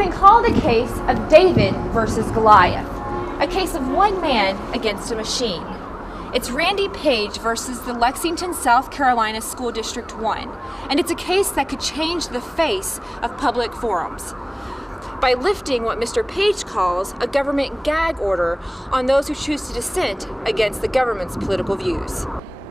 been called a case of David versus Goliath, a case of one man against a machine. It's Randy Page versus the Lexington, South Carolina School District 1, and it's a case that could change the face of public forums by lifting what Mr. Page calls a government gag order on those who choose to dissent against the government's political views.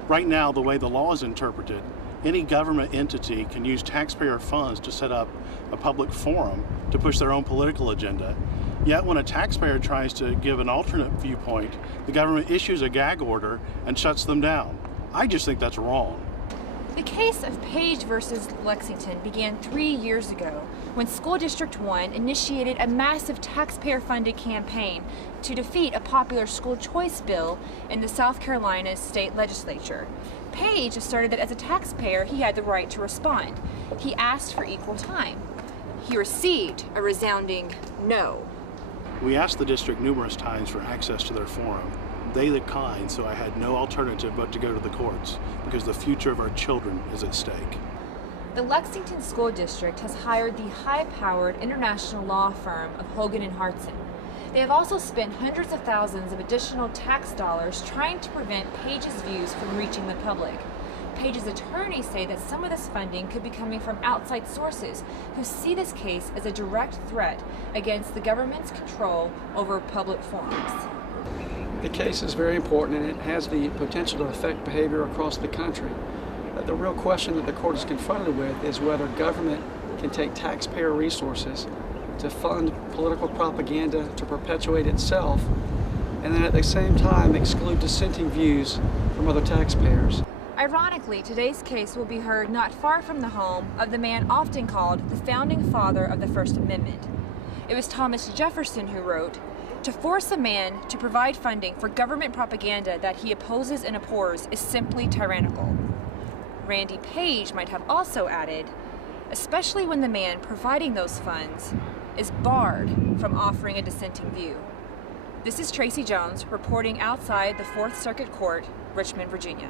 Right now, the way the law is interpreted, any government entity can use taxpayer funds to set up a public forum to push their own political agenda. Yet when a taxpayer tries to give an alternate viewpoint, the government issues a gag order and shuts them down. I just think that's wrong. The case of Page versus Lexington began 3 years ago when School District 1 initiated a massive taxpayer-funded campaign to defeat a popular school choice bill in the South Carolina state legislature. Page asserted that as a taxpayer he had the right to respond. He asked for equal time. He received a resounding no. We asked the district numerous times for access to their forum. They declined, so I had no alternative but to go to the courts, because the future of our children is at stake. The Lexington School District has hired the high-powered international law firm of Hogan and Hartson. They have also spent hundreds of thousands of additional tax dollars trying to prevent Page's views from reaching the public. Page's attorneys say that some of this funding could be coming from outside sources who see this case as a direct threat against the government's control over public forums. The case is very important and it has the potential to affect behavior across the country. The real question that the court is confronted with is whether government can take taxpayer resources to fund political propaganda to perpetuate itself, and then at the same time exclude dissenting views from other taxpayers. Ironically, today's case will be heard not far from the home of the man often called the founding father of the First Amendment. It was Thomas Jefferson who wrote, "To force a man to provide funding for government propaganda that he opposes and abhors is simply tyrannical." Randy Page might have also added, especially when the man providing those funds is barred from offering a dissenting view. This is Tracy Jones reporting outside the Fourth Circuit Court, Richmond, Virginia.